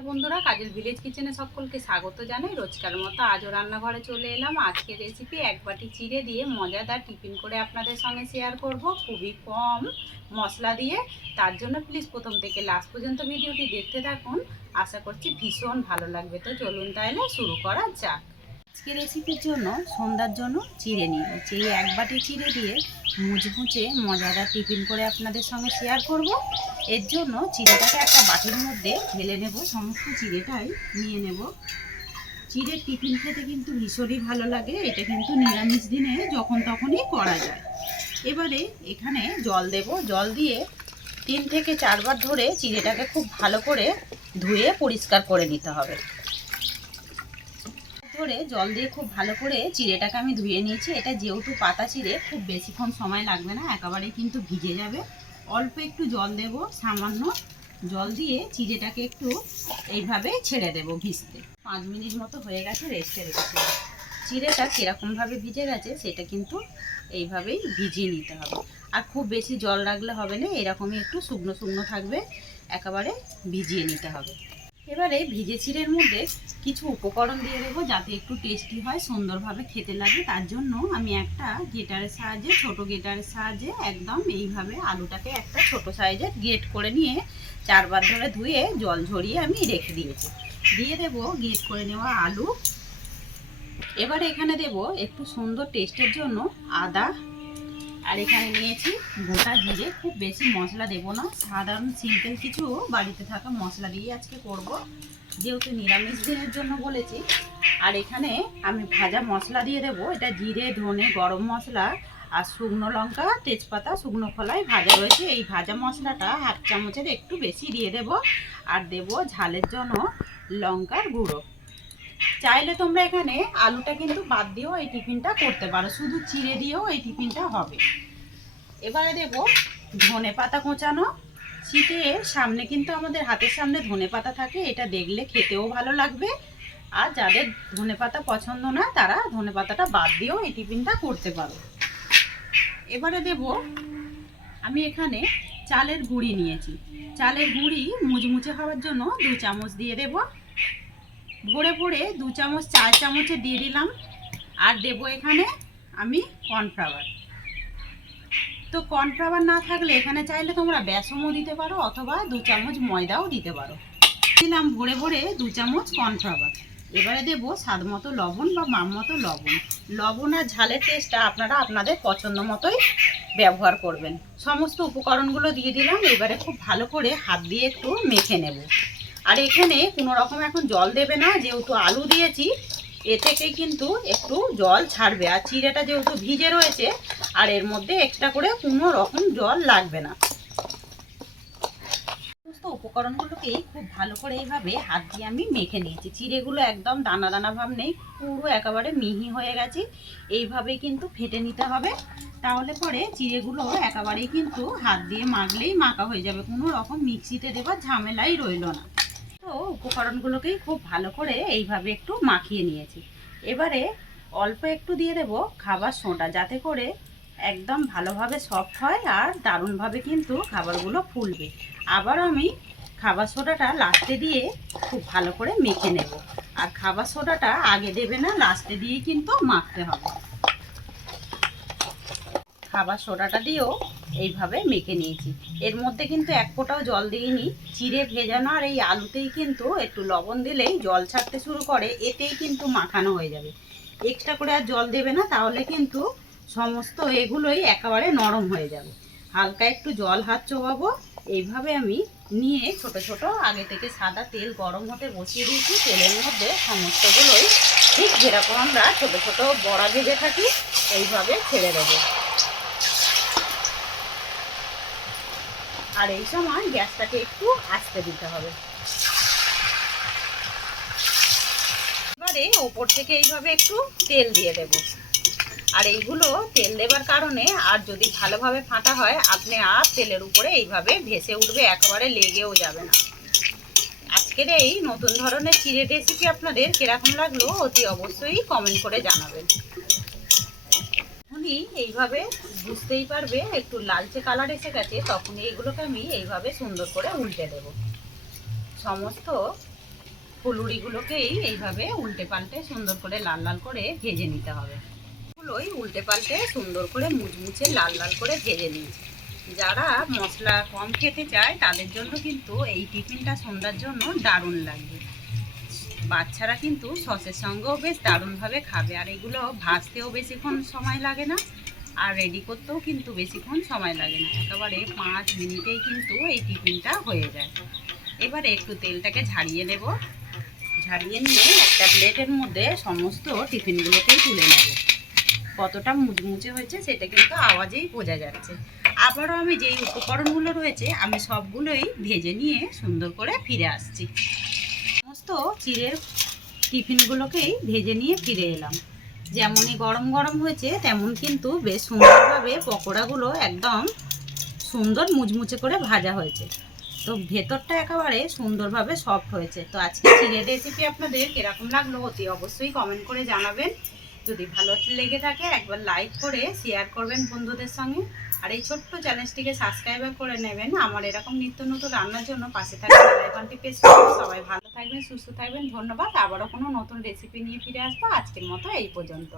নমস্কার বন্ধুরা, কাজল ভিলেজ কিচেনে সকলকে স্বাগত জানাই। রোজকার মতো আজও রান্নাঘরে চলে এলাম। আজকের রেসিপি এক বাটি চিড়ে দিয়ে মজাদার টিফিন করে আপনাদের সঙ্গে শেয়ার করব, খুবই কম মশলা দিয়ে। তার জন্য প্লিজ প্রথম থেকে লাস্ট পর্যন্ত ভিডিওটি দেখতে থাকুন, আশা করছি ভীষণ ভালো লাগবে। তো চলুন তাহলে শুরু করা যাক। আজকে রেসিপির জন্য সন্ধ্যার জন্য চিড়ে নিয়েছি। এই এক বাটি চিড়ে দিয়ে মুচমুচে মজাদার টিফিন করে আপনাদের সঙ্গে শেয়ার করব। এর জন্য চিড়েটাকে একটা বাটির মধ্যে ঢেলে নেব, সমস্ত চিড়েটাই নিয়ে নেব। চিড়ের টিফিন খেতে কিন্তু ভীষণই ভালো লাগে, এটা কিন্তু নিরামিষ দিনে যখন তখনই করা যায়। এবারে এখানে জল দেব, জল দিয়ে 3 থেকে 4 বার ধরে চিড়েটাকে খুব ভালো করে ধুয়ে পরিষ্কার করে নিতে হবে। ধরে জল দিয়ে খুব ভালো করে চিড়েটাকে আমি ধুয়ে নিয়েছি। এটা যেহেতু পাতা চিড়ে, খুব বেশিক্ষণ সময় লাগবে না, একেবারেই কিন্তু ভিজে যাবে। অল্প একটু জল দেব, সামান্য জল দিয়ে চিড়েটাকে একটু এইভাবে ছেড়ে দেব ভিজতে। 5 মিনিট মতো হয়ে গেছে, রেস্টে রেখেছি। চিড়েটা কীরকমভাবে ভিজে গেছে সেটা কিন্তু এইভাবেই ভিজিয়ে নিতে হবে। আর খুব বেশি জল রাখলে হবে না, এরকমই একটু শুকনো শুকনো থাকবে, একেবারে ভিজিয়ে নিতে হবে। এবারে ভিজে চিড়ের মধ্যে কিছু উপকরণ দিয়ে দেবো, যাতে একটু টেস্টি হয়, সুন্দরভাবে খেতে লাগে। তার জন্য আমি একটা গ্রেটারের সাহায্যে, ছোট গ্রেটারের সাহায্যে একদম এইভাবে আলুটাকে একটা ছোট সাইজের গ্রেট করে নিয়ে 4 বার ধরে ধুয়ে জল ঝরিয়ে আমি রেখে দিয়েছি। দিয়ে দেবো গ্রেট করে নেওয়া আলু। এবারে এখানে দেব একটু সুন্দর টেস্টের জন্য আদা, আর এখানে নিয়েছি গোটা জিরে। খুব বেশি মশলা দেব না, সাধারণ সিম্পল কিছু বাড়িতে থাকা মশলা দিয়ে আজকে করব, যেহেতু নিরামিষ দিনের জন্য বলেছি। আর এখানে আমি ভাজা মশলা দিয়ে দেব, এটা জিরে, ধনে, গরম মশলা আর শুকনো লঙ্কা, তেজপাতা, শুকনো খোলায় ভাজা রয়েছে। এই ভাজা মশলাটা 1 চামচের একটু বেশি দিয়ে দেব। আর দেব ঝালের জন্য লঙ্কার গুঁড়ো। চাইলে তোমরা এখানে আলুটা কিন্তু বাদ দিয়েও এই টিফিনটা করতে পারো, শুধু চিড়ে দিয়েও এই টিফিনটা হবে। এবারে দেব ধনে পাতা কোঁচানো। শীতের সামনে কিন্তু আমাদের হাতের সামনে ধনে পাতা থাকে, এটা দেখলে খেতেও ভালো লাগবে। আর যাদের ধনে পাতা পছন্দ না, তারা ধনে পাতাটা বাদ দিয়েও এই টিফিনটা করতে পারো। এবারে দেব আমি এখানে চালের গুঁড়ি নিয়েছি। চালের গুঁড়ি মুচমুচে হওয়ার জন্য 2 চামচ দিয়ে দেব। ভরে ভরে 2 চামচ 4 চামচে দিয়ে দিলাম। আর দেব এখানে আমি কর্নফ্লাওয়ার। তো কর্নফ্লাওয়ার না থাকলে এখানে চাইলে তোমরা বেসনও দিতে পারো, অথবা 2 চামচ ময়দাও দিতে পারো। দিলাম ভরে ভরে 2 চামচ কর্নফ্লাওয়ার। এবারে দেব স্বাদ মতো লবণ বা মাপ মতো লবণ। লবণ আর ঝালের টেস্টটা আপনারা আপনাদের পছন্দ মতোই ব্যবহার করবেন। সমস্ত উপকরণগুলো দিয়ে দিলাম। এবারে খুব ভালো করে হাত দিয়ে একটু মেখে নেব। আর এখানে কোনো রকম এখন জল দেবে না, যেহেতু আলু দিয়েছি, এ থেকেই কিন্তু একটু জল ছাড়বে। আর চিড়েটা যেহেতু ভিজে রয়েছে, আর এর মধ্যে এক্সট্রা করে কোনো রকম জল লাগবে না। সমস্ত উপকরণগুলোকেই খুব ভালো করে এইভাবে হাত দিয়ে আমি মেখে নিয়েছি। চিড়েগুলো একদম দানা দানা ভাব নেই, পুরো একেবারে মিহি হয়ে গেছে। এইভাবেই কিন্তু ফেটে নিতে হবে, তাহলে পরে চিড়েগুলো একেবারেই কিন্তু হাত দিয়ে মাখলেই মাখা হয়ে যাবে, কোনো রকম মিক্সিতে দেবার ঝামেলাই রইল না। তো উপকরণগুলোকেই খুব ভালো করে এইভাবে একটু মাখিয়ে নিয়েছি। এবারে অল্প একটু দিয়ে দেব খাবার সোডা, যাতে করে একদম ভালোভাবে সফট হয় আর দারুণভাবে কিন্তু খাবারগুলো ফুলবে। আবার আমি খাবার সোডাটা লাস্টে দিয়ে খুব ভালো করে মেখে নেব। আর খাবার সোডাটা আগে দেবে না, লাস্টে দিয়েই কিন্তু মাখতে হবে। খাবার সোডাটা দিয়েও এইভাবে মেখে নিয়েছি। এর মধ্যে কিন্তু এক ফোঁটাও জল দিইনি। চিড়ে ভেজানো আর এই আলুতেই কিন্তু একটু লবণ দিলেই জল ছাড়তে শুরু করে, এতেই কিন্তু মাখানো হয়ে যাবে। এক্সট্রা করে আর জল দেবে না, তাহলে কিন্তু সমস্ত এগুলোই একেবারে নরম হয়ে যাবে। হালকা একটু জল হাত চোবাবো। এইভাবে আমি নিয়ে ছোট ছোট আগে থেকে সাদা তেল গরম হতে বসিয়ে দিয়েছি। তেলের মধ্যে সমস্তগুলোই ঠিক যেরকম আমরা ছোট ছোট বড়া ভেজে থাকি, এইভাবে ছেড়ে দেবো। আর এই সময় গ্যাসটাকে একটু আস্তে দিতে হবে। এবারে ওপর থেকে এইভাবে একটু তেল দিয়ে দেব। আর এইগুলো তেল দেবার কারণে আর যদি ভালোভাবে ফাটা হয়, আপনি আর তেলের উপরে এইভাবে ভেসে উঠবে, একেবারে লেগেও যাবে না। আজকের এই নতুন ধরনের চিড়ে রেসিপি আপনাদের কিরকম লাগলো অতি অবশ্যই কমেন্ট করে জানাবেন। তখনই এইভাবে বুঝতেই পারবে একটু লালচে কালার এসে গেছে, তখন এইগুলোকে আমি এইভাবে সুন্দর করে উল্টে দেব। সমস্ত ফুলুরিগুলোকেই এইভাবে উল্টে পাল্টে সুন্দর করে লাল লাল করে ভেজে নিতে হবে। এগুলোই উল্টে পাল্টে সুন্দর করে মুচমুচে লাল লাল করে ভেজে নিয়েছি। যারা মশলা কম খেতে চায় তাদের জন্য কিন্তু এই টিফিনটা সন্ধ্যার জন্য দারুণ লাগবে। বাচ্চারা কিন্তু সসের সঙ্গেও বেশ দারুণভাবে খাবে। আর এগুলো ভাজতেও বেশিক্ষণ সময় লাগে না, আর রেডি করতেও কিন্তু বেশিক্ষণ সময় লাগে না, একেবারে 5 মিনিটেই কিন্তু এই টিফিনটা হয়ে যায়। এবারে একটু তেলটাকে ঝাড়িয়ে নেব। ঝাড়িয়ে নিয়ে একটা প্লেটের মধ্যে সমস্ত টিফিনগুলোকেই তুলে নেব। কতটা মুচমুচে হয়েছে সেটা কিন্তু আওয়াজেই বোঝা যাচ্ছে। আবারও আমি যেই উপকরণগুলো রয়েছে আমি সবগুলোই ভেজে নিয়ে সুন্দর করে ফিরে আসছি। সমস্ত চিড়ের টিফিনগুলোকেই ভেজে নিয়ে ফিরে এলাম। যেমনই গরম গরম হয়েছে তেমন কিন্তু বেশ সুন্দরভাবে পকোড়াগুলো একদম সুন্দর মুচমুচে করে ভাজা হয়েছে। তো ভেতরটা একেবারে সুন্দরভাবে সফট হয়েছে। তো আজকে চিড়ের রেসিপি আপনাদের কিরকম লাগলো অতি অবশ্যই কমেন্ট করে জানাবেন। যদি ভালো লেগে থাকে একবার লাইক করে শেয়ার করবেন বন্ধুদের সঙ্গে। আর এই ছোট্ট চ্যানেলটিকে সাবস্ক্রাইব করে নেবেন আমার এরকম নিত্য নতুন রান্নার জন্য। পাশে থাকবেন বেল আইকনটি প্রেস করবেন। সবাই ভালো থাকবেন, সুস্থ থাকবেন। ধন্যবাদ। আবারও কোনো নতুন রেসিপি নিয়ে ফিরে আসবো। আজকের মতো এই পর্যন্ত।